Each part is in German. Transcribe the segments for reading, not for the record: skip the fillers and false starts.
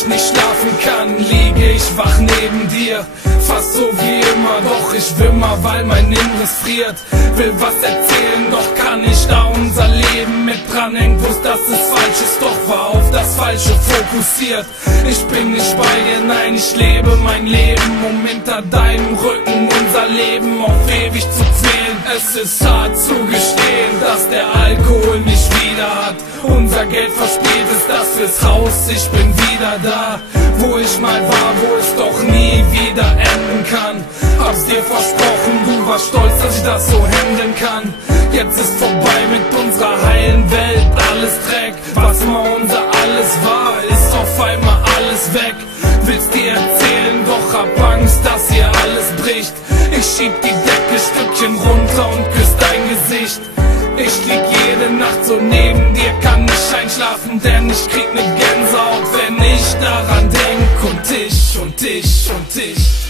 ich nicht schlafen kann, liege ich wach neben dir. Fast so wie immer, doch ich wimmer, weil mein Inneres friert. Will was erzählen, doch kann ich da unser Leben mit dranhängen. Wusste, dass es falsch ist, doch war auf das Falsche fokussiert. Ich bin nicht bei dir, nein, ich lebe mein Leben, um hinter deinem Rücken unser Leben auf ewig zu quälen. Es ist hart zu gestehen, dass der Alkohol mich wieder hat. Unser Geld verspielt ist, das fürs Haus, ich bin wieder da, wo ich mal war, wo es doch nie wieder enden kann. Hab's dir versprochen, du warst stolz, dass ich das so handeln kann. Jetzt ist vorbei mit unserer heilen Welt, alles Dreck. Was mal unser alles war, ist auf einmal alles weg. Willst dir erzählen, doch hab Angst, dass hier alles bricht. Ich schieb die Decke Stückchen runter und küss dein Gesicht. Ich lieg jede Nacht so neben dir, kann nicht einschlafen, denn ich krieg ne Gänsehaut, wenn ich daran denk. Und ich, und ich, und ich.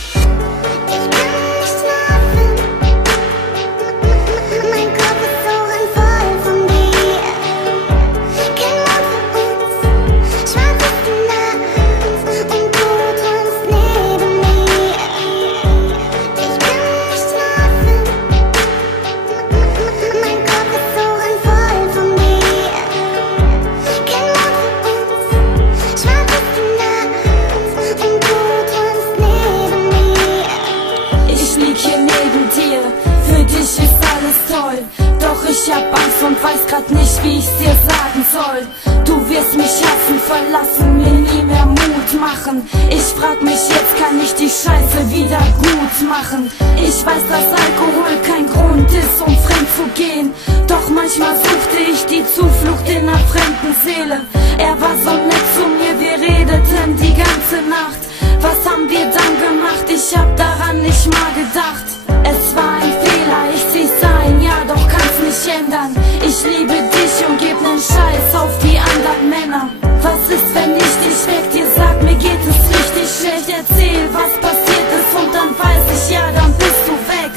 Doch ich hab Angst und weiß grad nicht, wie ich's dir sagen soll. Du wirst mich hassen, verlassen, mir nie mehr Mut machen. Ich frag mich jetzt, kann ich die Scheiße wieder gut machen? Ich weiß, dass Alkohol kein Grund ist, um fremd zu gehen. Doch manchmal suchte ich die Zuflucht in einer fremden Seele. Er war so nett zu mir, wir redeten die ganze Nacht. Was haben wir dann gemacht? Ich hab daran nicht mal gedacht. Es war ein Fehler, ich zieh's ein, ja, doch kann's nicht ändern. Ich liebe dich und geb nen Scheiß auf die anderen Männer. Was ist, wenn ich dich weg dir sag, mir geht es richtig schlecht. Erzähl, was passiert ist und dann weiß ich, ja, dann bist du weg.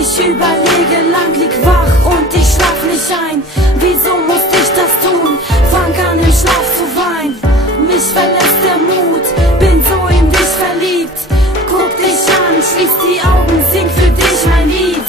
Ich überlege lang, lieg wach und ich schlaf nicht ein. Wieso musste ich das tun? Fang an im Schlaf zu weinen. Mich verlässt der Mut, bin so in dich verliebt. Guck dich an, schließ die Augen, sing für dich mein Lied.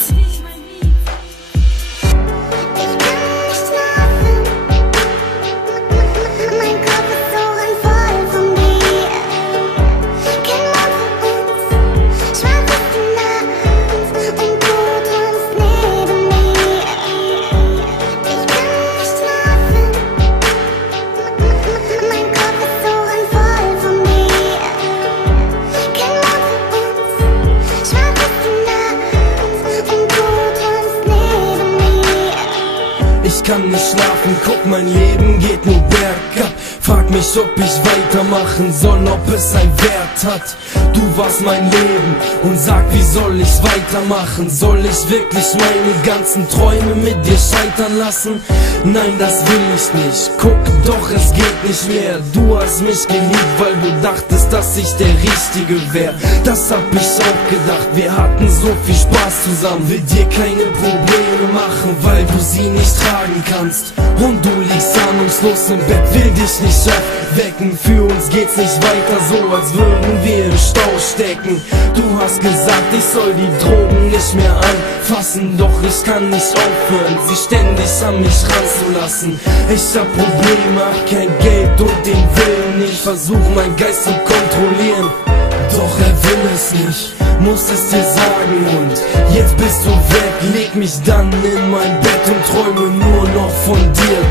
Ich kann nicht schlafen, guck, mein Leben geht nur bergab. Frag mich, ob ich weitermachen soll, ob es einen Wert hat. Du warst mein Leben und sag, wie soll ich's weitermachen? Soll ich wirklich meine ganzen Träume mit dir scheitern lassen? Nein, das will ich nicht. Guck, doch es geht nicht mehr. Du hast mich geliebt, weil du dachtest, dass ich der Richtige wär. Das hab ich auch gedacht, wir hatten so viel Spaß zusammen. Will dir keine Probleme machen, weil du sie nicht tragen kannst. Und du liegst ahnungslos im Bett, will dich nicht aufwecken. Für uns geht's nicht weiter, so als würden wir im Stau stecken. Du hast gesagt, ich soll die Drogen nicht mehr anfassen, doch ich kann nicht aufhören, sie ständig an mich ranzulassen. Ich hab Probleme, hab kein Geld und den Willen. Ich versuch mein Geist zu kontrollieren, doch er will es nicht, muss es dir sagen. Und jetzt bist du weg, leg mich dann in mein Bett und träume nur noch von dir.